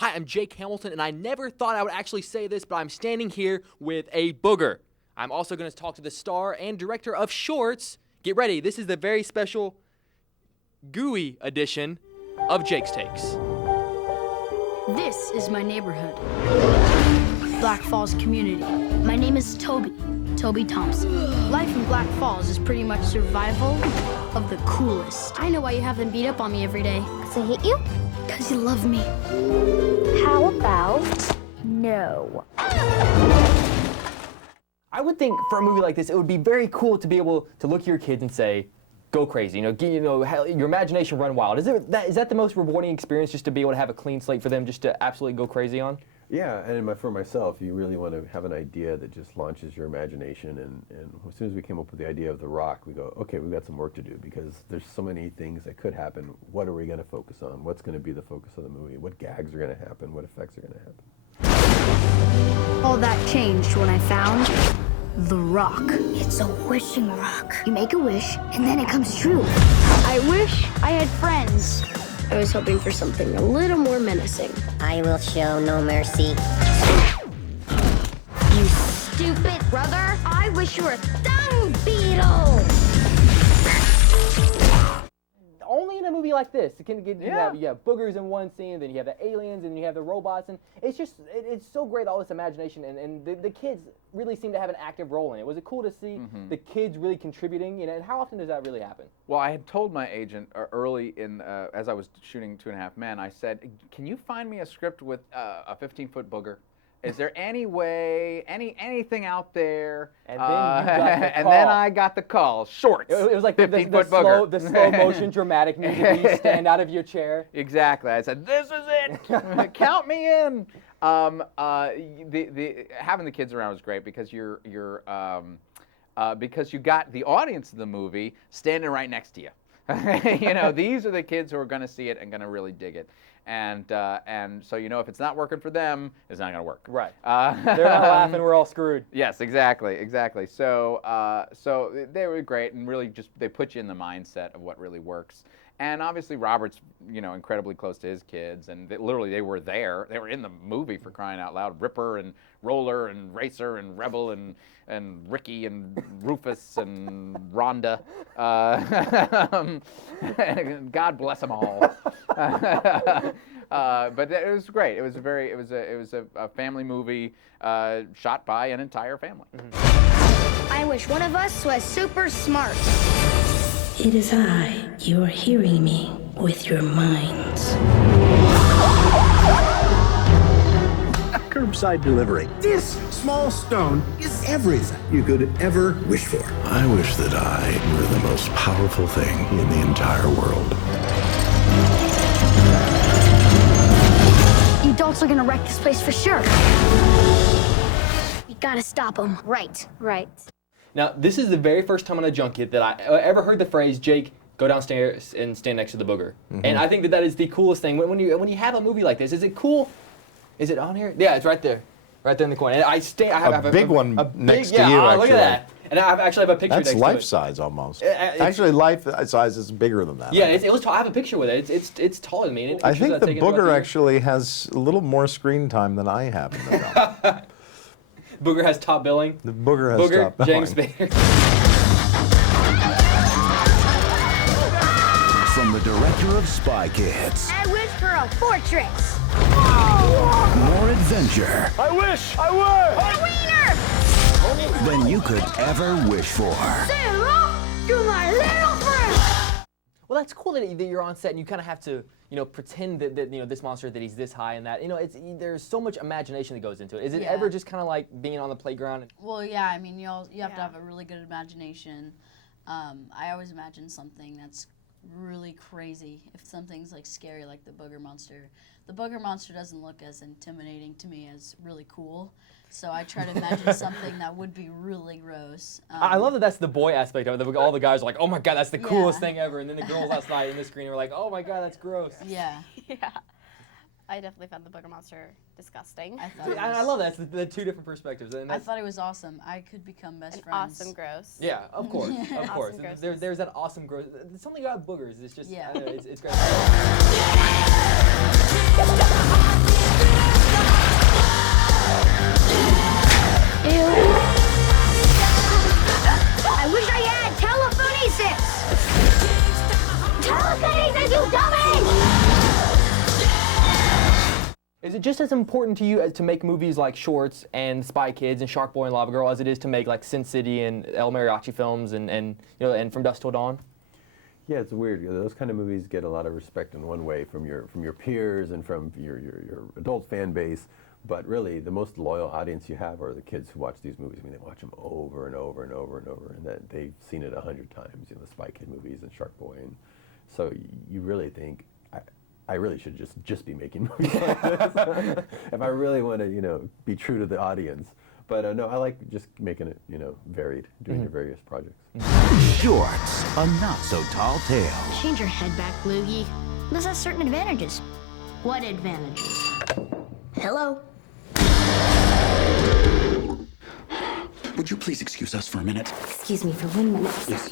Hi, I'm Jake Hamilton, and I never thought I would actually say this, but I'm standing here with a booger. I'm also going to talk to the star and director of shorts. Get ready, this is the very special gooey edition of Jake's Takes. This is my neighborhood, Black Falls community. My name is Toby Thompson. Life in Black Falls is pretty much survival of the coolest. I know why you have them beat up on me every day. 'Cause I hate you? 'Cause you love me. How about no? I would think for a movie like this, it would be very cool to be able to look at your kids and say, go crazy, your imagination run wild. Is that the most rewarding experience, just to be able to have a clean slate for them just to absolutely go crazy on? Yeah, and for myself, you really want to have an idea that just launches your imagination, and as soon as we came up with the idea of The Rock, we go, okay, we've got some work to do, because there's so many things that could happen. What are we going to focus on? What's going to be the focus of the movie? What gags are going to happen? What effects are going to happen? All that changed when I found The Rock. It's a wishing rock. You make a wish, and then it comes true. I wish I had friends. I was hoping for something a little more menacing. I will show no mercy. You stupid brother! I wish you were a dung beetle! Only in a movie like this, you have boogers in one scene, then you have the aliens, and you have the robots, and it's so great, all this imagination, and the kids really seem to have an active role in it. Was it cool to see the kids really contributing, and how often does that really happen? Well, I had told my agent early in, as I was shooting 2.5 Men, I said, can you find me a script with a 15-foot booger? Is there any way, anything out there? And then you got the call. And then I got the call. Shorts. It was like the 15-foot booger. The slow motion dramatic music where you stand out of your chair. Exactly. I said, this is it. Count me in. Having the kids around was great because because you got the audience of the movie standing right next to you. These are the kids who are going to see it and going to really dig it. And so if it's not working for them, it's not going to work. Right. They're not laughing. We're all screwed. Yes, exactly. So they were great, and really they put you in the mindset of what really works. And obviously Robert's incredibly close to his kids, and they were there. They were in the movie, for crying out loud. Ripper and Roller and Racer and Rebel and Ricky and Rufus and Rhonda. God bless them all. But it was great. It was a family movie shot by an entire family. I wish one of us was super smart. It is I. You are hearing me with your minds. Curbside delivery. This small stone is everything you could ever wish for. I wish that I were the most powerful thing in the entire world. You adults are gonna wreck this place for sure. We gotta stop them. Right. Now, this is the very first time on a junket that I ever heard the phrase, Jake, go downstairs and stand next to the booger. And I think that is the coolest thing. When you have a movie like this, is it cool? Is it on here? Yeah, it's right there. Right there in the corner. And I have a big one next to you, actually. actually. Look at that. And I actually have a picture That's next to it. life size almost. Actually, life size is bigger than that. Yeah, it was tall. I have a picture with it. It's taller than me. I think the booger actually has a little more screen time than I have in the film. Booger has top billing. The booger has top billing. James Spader. From the director of Spy Kids. I wish for a fortress. More adventure. I wish! A wiener! Than you could ever wish for. Say hello to my little friend. Well, that's cool that you're on set and you kind of have to, pretend that this monster, that he's this high and that. There's so much imagination that goes into it. Is it ever just kind of like being on the playground? Well, yeah. I mean, you have to have a really good imagination. I always imagine something that's really crazy. If something's like scary, like the booger monster. The booger monster doesn't look as intimidating to me as really cool. So I try to imagine something that would be really gross. I love that that's the boy aspect of it. All the guys are like, oh my God, that's the coolest thing ever. And then the girls last night in the screen were like, oh my God, that's gross. Yeah. Yeah. I definitely found the booger monster disgusting. I love that. It's the two different perspectives. And I thought it was awesome. I could become best friends. Awesome gross. Yeah, of course. Of course. Awesome There's that awesome gross. Something about boogers. It's just, yeah. I don't know, it's great. Is it just as important to you as to make movies like Shorts and Spy Kids and Shark Boy and Lava Girl as it is to make like Sin City and El Mariachi films and and From Dusk Till Dawn? Yeah, it's weird. Those kind of movies get a lot of respect in one way from your peers and from your adult fan base. But really, the most loyal audience you have are the kids who watch these movies. I mean, they watch them over and over and over and over, and that they've seen it 100 times. The Spy Kid movies and Shark Boy, and so you really think I really should just be making movies like this if I really want to be true to the audience. But no, I like just making it varied, doing your various projects. Shorts, a not so tall tale. Change your head back, Loogie. This has certain advantages. What advantages? Hello? Would you please excuse us for a minute? Excuse me for 1 minute. Yes.